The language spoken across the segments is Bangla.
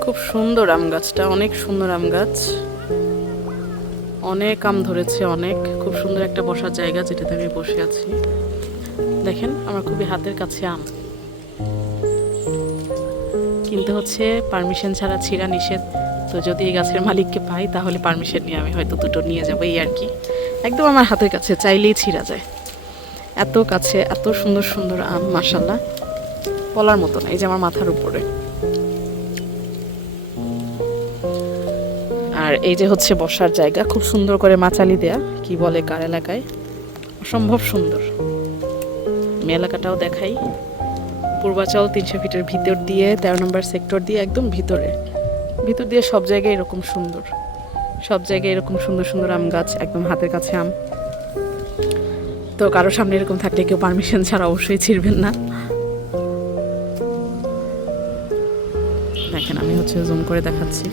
খুব সুন্দর আম গাছটা, অনেক সুন্দর আম গাছ। অনেক আম ধরেছে, অনেক। খুব সুন্দর একটা বসার জায়গা যেটাতে আমি বসে আছি। দেখেন, আমার খুবই হাতের কাছে আম। কিন্তু হচ্ছে পারমিশন ছাড়া ছিঁড়া নিষেধ। তো যদি এই গাছের মালিককে পাই, তাহলে পারমিশন নিয়ে আমি হয়তো দুটো নিয়ে যাব, এই আর কি। একদম আমার হাতের কাছে, চাইলেই ছিঁড়া যায়। এত কাছে, এত সুন্দর সুন্দর আম মাসাল্লাহ বলার মতো না, এই যে আমার মাথার উপরে। আর এই যে হচ্ছে বসার জায়গা, খুব সুন্দর করে মাচালি দেয়া, কি বলে কার এলাকায়? অসম্ভব সুন্দর। আমি এলাকাটাও দেখাই। পূর্বাচল তিনশো ফিটের ভিতর দিয়ে, তেরো নম্বর সেক্টর দিয়ে একদম ভিতরে। ভিতর দিয়ে সব জায়গায় এরকম সুন্দর। সব জায়গায় এরকম সুন্দর সুন্দর আম গাছ, একদম হাতের কাছে আম। তো কারও সামনে এরকম থাকলে কেউ পারমিশন ছাড়া অবশ্যই ছিড়বেন না। দেখেন, আমি হচ্ছে জুম করে দেখাচ্ছি।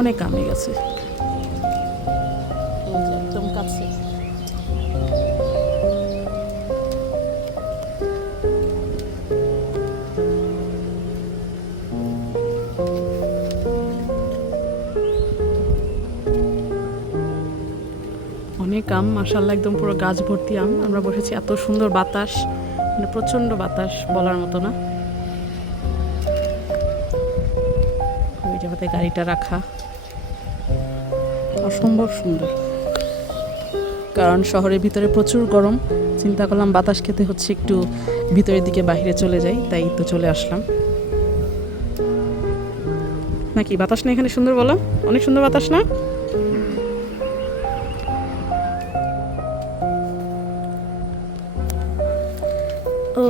অনেক আমে গেছে। অনেক আম মাসাল্লাহ একদম পুরো গাছ ভর্তি আম। আমরা বসেছি, এত সুন্দর বাতাস। মানে প্রচণ্ড বাতাস বলার মতো না। ওই জায়গাতে গাড়িটা রাখা, অসম্ভব সুন্দর। কারণ শহরের ভিতরে প্রচুর গরম, চিন্তা করলাম বাতাস খেতে হচ্ছে একটু ভিতরের দিকে বাইরে চলে যাই, তাই তো চলে আসলাম। নাকি বাতাস না এখানে সুন্দর বলো? অনেক সুন্দর বাতাস না?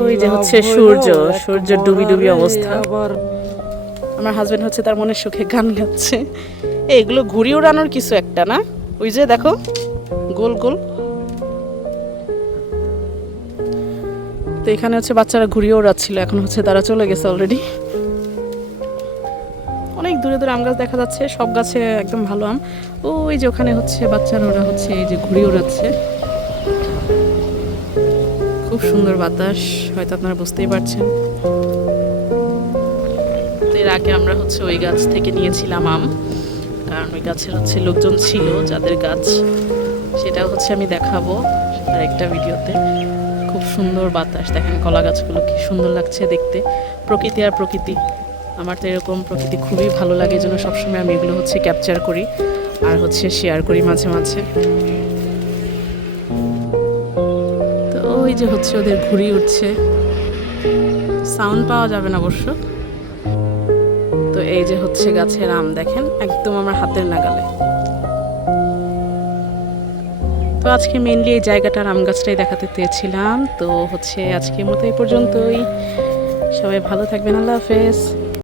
ওই যে হচ্ছে সূর্য সূর্য ডুবি ডুবি অবস্থা। আমার হাজবেন্ড হচ্ছে তার মনের সুখে গান গাচ্ছে। এগুলো ঘুড়ি ওড়ানোর কিছু একটা না? ওই যে দেখো গোল গোল। তো এখানে হচ্ছে বাচ্চারা ঘুরিয়ে ওড়াচ্ছিল এখন হচ্ছে তারা চলে গেছে অলরেডি অনেক দূরে দূরে আম গাছ দেখা যাচ্ছে সব গাছে একদম ভালো আম। ওই যে ওখানে হচ্ছে বাচ্চারা ওরা হচ্ছে এই যে ঘুরিয়ে ওড়াচ্ছে। খুব সুন্দর বাতাস, হয়তো আপনারা বুঝতেই পারছেন। এর আগে আমরা হচ্ছে ওই গাছ থেকে নিয়েছিলাম আম, কারণ ওই গাছের হচ্ছে লোকজন ছিল, যাদের গাছ সেটা হচ্ছে আমি দেখাবো আর একটা ভিডিওতে। খুব সুন্দর বাতাস, দেখেন কলা গাছগুলো কি সুন্দর লাগছে দেখতে। প্রকৃতি আর প্রকৃতি, আমার তো এরকম প্রকৃতি খুবই ভালো লাগে জন্য সবসময় আমি এগুলো হচ্ছে ক্যাপচার করি আর হচ্ছে শেয়ার করি মাঝে মাঝে। ওই যে হচ্ছে ওদের ঘুরি উঠছে। সাউন্ড পাওয়া যাবে না অবশ্য। তো এই যে হচ্ছে গাছের আম, দেখেন, একদম আমার হাতের নাগালে। তো আজকে মেনলি এই জায়গাটার আম গাছটাই দেখাতে চেয়েছিলাম। তো হচ্ছে আজকের মতো এই পর্যন্তই। সবাই ভালো থাকবেন, আল্লাহ হাফেজ।